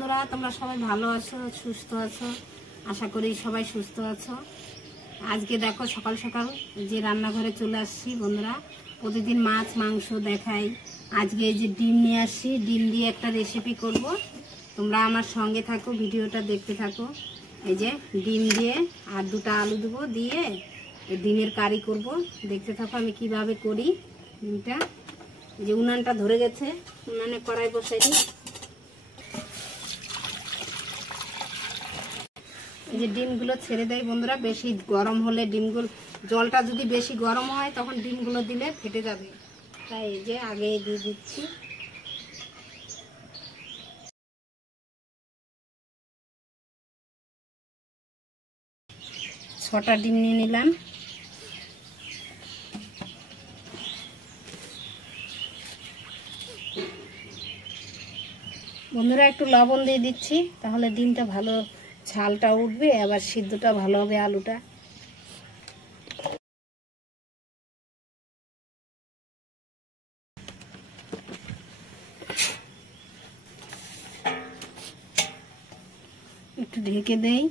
বন্ধুরা, তোমরা সবাই ভালো আছো, সুস্থ আছো? আশা করি সবাই সুস্থ আছো। আজকে দেখো সকাল সকাল যে রান্নাঘরে চলে আসছি বন্ধুরা। প্রতিদিন মাছ মাংস দেখাই, আজকে এই যে ডিম নিয়ে আসছি, ডিম দিয়ে একটা রেসিপি করব। তোমরা আমার সঙ্গে থাকো, ভিডিওটা দেখতে থাকো। এই যে ডিম দিয়ে আর দুটো আলু দেবো, দিয়ে ডিমের কারি করব। দেখতে থাকো আমি কিভাবে করি ডিমটা। যে উনানটা ধরে গেছে, উনানে কড়াই বসাই দিই। এই যে ডিমগুলো ছেড়ে দেয় বন্ধুরা। বেশি গরম হলে ডিমগুলো, জলটা যদি বেশি গরম হয় তখন ডিমগুলো দিলে ফেটে যাবে, তাই এই যে আগে দিয়ে দিচ্ছি। ছটা ডিম নিয়ে নিলাম। বন্ধুরা একটু লবণ দিয়ে দিচ্ছি, তাহলে ডিমটা ভালো ঝালটা উঠবে, আবার সিদ্ধটা ভালো হবে আলুটা। একটু ঢেকে দেই।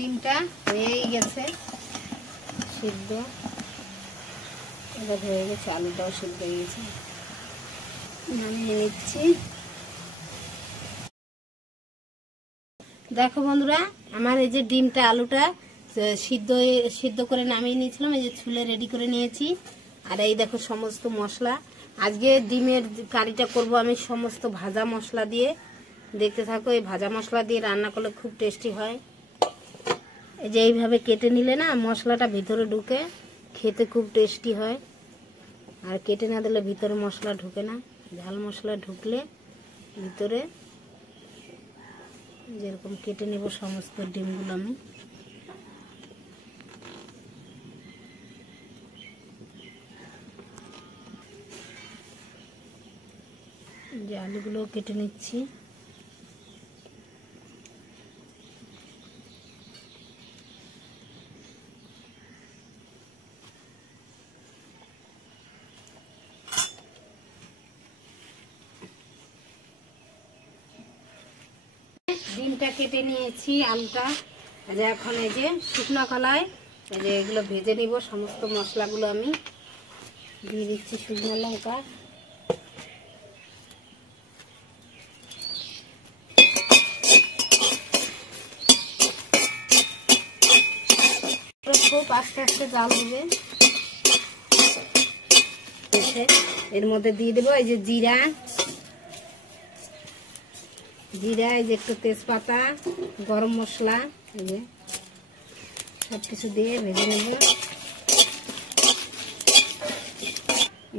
ডিমটা হয়েই গেছে সিদ্ধ, এবার হয়ে গেছে, আলুটাও সিদ্ধ হয়ে গেছে, নামিয়ে নিচ্ছি। দেখো বন্ধুরা, আমার এই যে ডিমটা আলুটা সিদ্ধ করে নামিয়ে নিয়েছিলাম, এই যে ছুলে রেডি করে নিয়েছি। আর এই দেখো সমস্ত মশলা, আজকে ডিমের কারিটা করব আমি সমস্ত ভাজা মশলা দিয়ে। দেখতে থাকো, এই ভাজা মশলা দিয়ে রান্না করলে খুব টেস্টি হয়। এই যে এইভাবে কেটে নিলে না মশলাটা ভিতরে ঢুকে খেতে খুব টেস্টি হয়, আর কেটে না দিলে ভিতরে মশলা ঢুকে না। ঝাল মশলা ঢুকলে ভিতরে, যেরকম কেটে নেব সমস্ত ডিমগুলো আমি। যে আলুগুলো কেটে নিচ্ছি। ডিমটা কেটে নিয়েছি, আলুটা এখন এই যে শুকনো কলাই, এই যে এগুলো ভেজে নিব। সমস্ত মশলাগুলো আমি দিয়ে দিচ্ছি। শুকনো লঙ্কা, খুব আস্তে আস্তে জাল হবে। এর মধ্যে দিয়ে দেবো এই যে জিরা, এই যে একটু তেজপাতা, গরম মশলা, এই যে সব কিছু দিয়ে ভেজে নেব।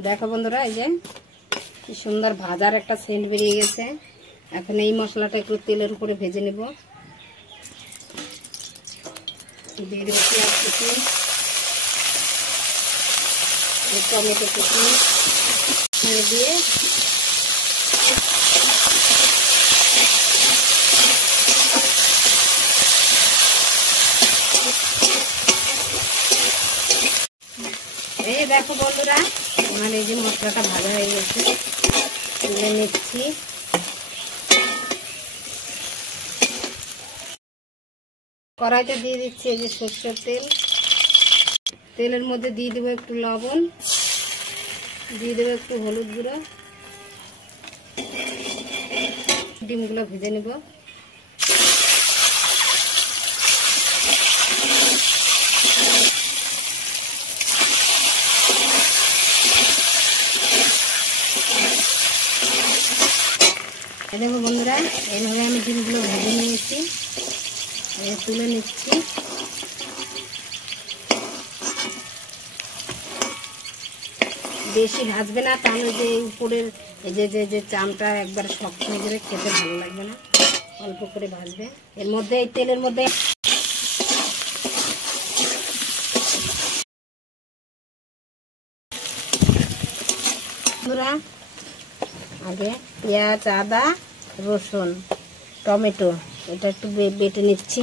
দেখো বন্ধুরা, এই যে কি সুন্দর ভাজার একটা সেন্ট বেরিয়ে গেছে। এখন এই মশলাটা একটু তেলের উপরে ভেজে নেব। দিয়ে দেবো পেঁয়াজ কুচি, টমেটো কুচি দিয়ে এই দেখো বন্ধুরা, আমার এই যে মশলাটা ভাজা হয়ে গেছে, তুলে নিচ্ছি। কড়াইতে দিয়ে দিচ্ছি এই যে সরষের তেল। তেলের মধ্যে দিয়ে দেবো একটু লবণ, দিয়ে দেবো একটু হলুদ গুঁড়ো। ডিমগুলো ভেজে নেব। এই দেখো বন্ধুরা, এইভাবে আমি ডিমগুলো ভেজে নিয়েছি, তুলে নিচ্ছি। বেশি ভাজবে না, তাহলে যে উপরের এই যে চামটা একবার শক্ত হয়ে গেলে খেতে ভালো লাগবে না। অল্প করে ভাজবে। এর মধ্যে এই তেলের মধ্যে বন্ধুরা আগে পেঁয়াজ, আদা, রসুন, টমেটো এটা একটু বেটে নিচ্ছি।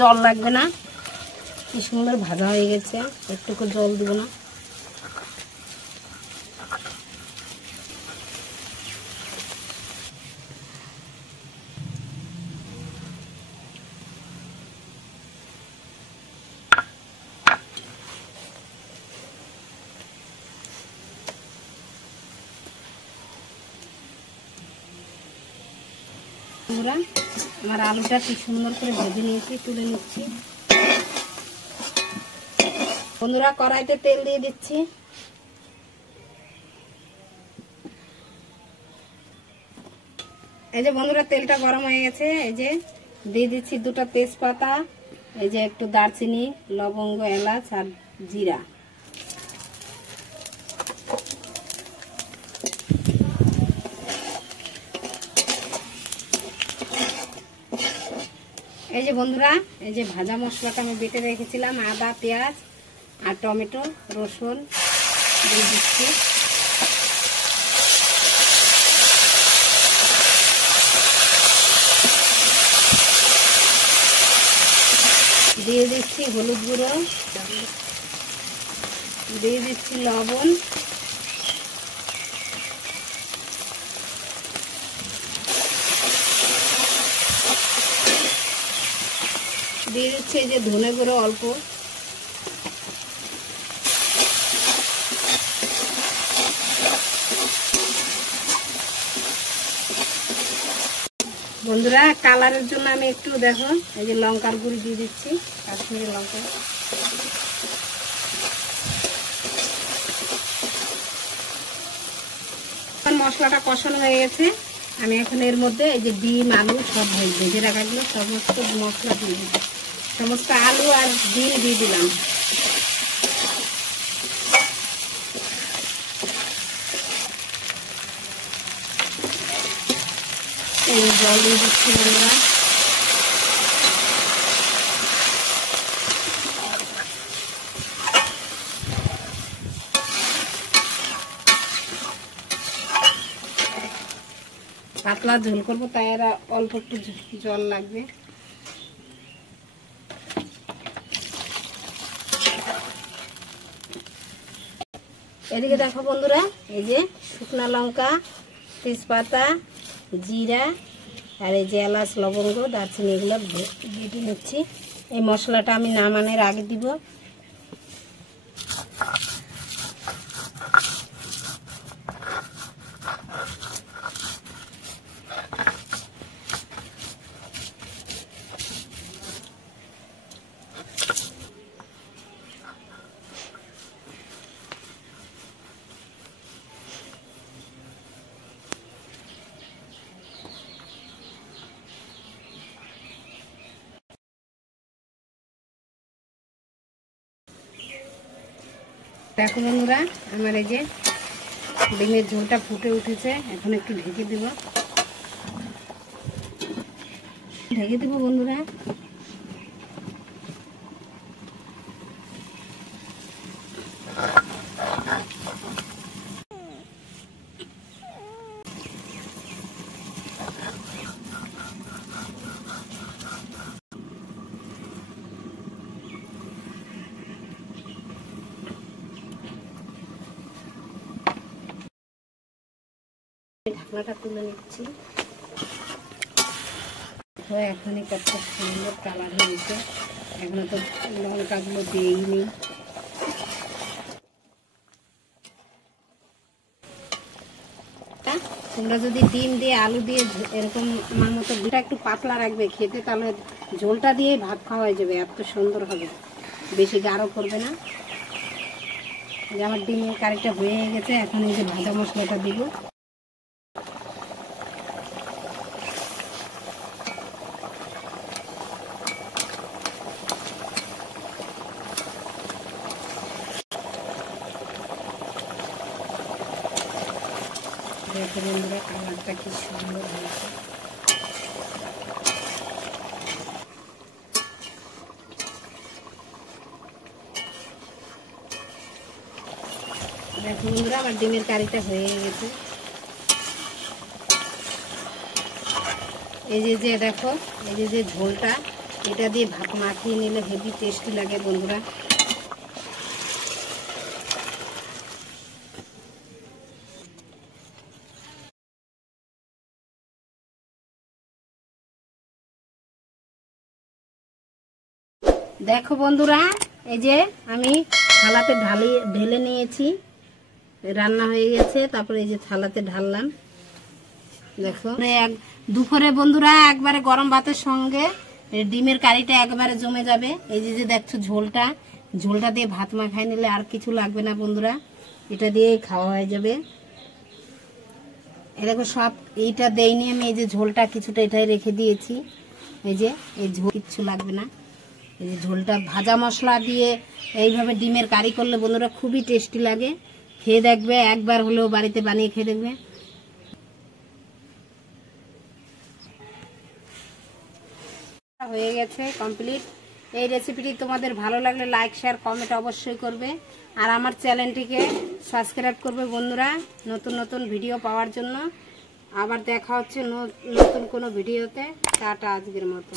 জল লাগবে না, কি সুন্দর ভাজা হয়ে গেছে, একটুকু জল দিব না। বন্ধুরা আমার আলুটা কি সুন্দর করে ভেজে নিয়েছি, তুলে নিচ্ছি। বন্ধুরা কড়াইতে তেল দিয়ে দিচ্ছি। এই যে বন্ধুরা তেলটা গরম হয়ে গেছে, এই যে দিয়ে দিচ্ছি 2টা তেজপাতা, এই যে একটু দারচিনি, লবঙ্গ, এলাচ আর জিরা। এই যে বন্ধুরা, এই যে ভাজা মশলাটা আমি বেটে রেখেছিলাম, আদা, পেঁয়াজ আর টমেটো, রসুন দিয়ে দিচ্ছি। দিয়ে দিচ্ছি হলুদ গুঁড়ো, দিয়ে দিচ্ছি লবণ, দিয়ে দিচ্ছি এই যে ধনে গুঁড়ো অল্প, বন্ধুরা কালারের জন্য আমি একটু দেখো এই যে লঙ্কার গুঁড়ি দিয়ে দিচ্ছি, কাশ্মীরি লঙ্কা। মশলাটা কষানো হয়ে গেছে, আমি এখন এর মধ্যে এই যে ডিম, আলু সব ভেজে রাখাগুলো সমস্ত মশলা দিয়ে দিই, সমস্ত আলু আর ডিম দিয়ে দিলাম। এই জল দিয়ে দিচ্ছি বন্ধুরা। পাতলা ঝোল করবো, তাই আর অল্প একটু জল লাগবে। এদিকে দেখো বন্ধুরা, এই যে শুকনো লঙ্কা, তেজপাতা, জিরা আর এই যে এলাচ, লবঙ্গ, দারচিনি এগুলো বেটে নিচ্ছি। এই মশলাটা আমি নামানোর আগে দিব। দেখো বন্ধুরা, আমার এই যে ডিমের ঝোলটা ফুটে উঠেছে, এখন একটু ঢেকে দিব বন্ধুরা। ঢাকনাটা তুলে নিচ্ছি। এখনই কত সুন্দর কালার হয়েছে, এখনো তো লঙ্কাগুলো দিইনি। তোমরা যদি ডিম দিয়ে, আলু দিয়ে এরকম আমার মতো ঝোলটা একটু পাতলা রাখবে খেতে, তাহলে ঝোলটা দিয়ে ভাত খাওয়া হয়ে যাবে, এত সুন্দর হবে, বেশি গাঢ় করবে না। আমার ডিমের কারিটা হয়ে গেছে, এখন এই যে ভাজা মশলাটা দিব। দেখো বন্ধুরা কালারটা কি সুন্দর হয়েছে। দেখো বন্ধুরা আমার ডিমের কারিটা হয়ে গেছে। এই যে দেখো এই যে ঝোলটা, এটা দিয়ে ভাত মাখিয়ে নিলে হেভি টেস্টি লাগে বন্ধুরা। দেখো বন্ধুরা এই যে আমি থালাতে ঢেলে নিয়েছি, রান্না হয়ে গেছে। তারপরে এই যে থালাতে ঢাললাম। দেখো দুপুরে বন্ধুরা একবারে গরম ভাতের সঙ্গে ডিমের কারিটা একবারে জমে যাবে। এই যে দেখছো ঝোলটা দিয়ে ভাত মাখাই নিলে আর কিছু লাগবে না বন্ধুরা, এটা দিয়ে খাওয়া হয়ে যাবে। এই দেখো সব এইটা দেইনি আমি, এই যে ঝোলটা কিছুটা এটাই রেখে দিয়েছি। এই যে এই ঝোল কিচ্ছু লাগবে না। এই যে ঝোলটা ভাজা মশলা দিয়ে এইভাবে ডিমের কারি করলে বন্ধুরা খুবই টেস্টি লাগে। খেয়ে দেখবে, একবার হলেও বাড়িতে বানিয়ে খেয়ে দেখবে। হয়ে গেছে কমপ্লিট। এই রেসিপিটি তোমাদের ভালো লাগলে লাইক শেয়ার কমেন্ট অবশ্যই করবে, আর আমার চ্যানেলটিকে সাবস্ক্রাইব করবে বন্ধুরা নতুন নতুন ভিডিও পাওয়ার জন্য। আবার দেখা হচ্ছে নতুন কোনো ভিডিওতে। টাটা আজকের মতো।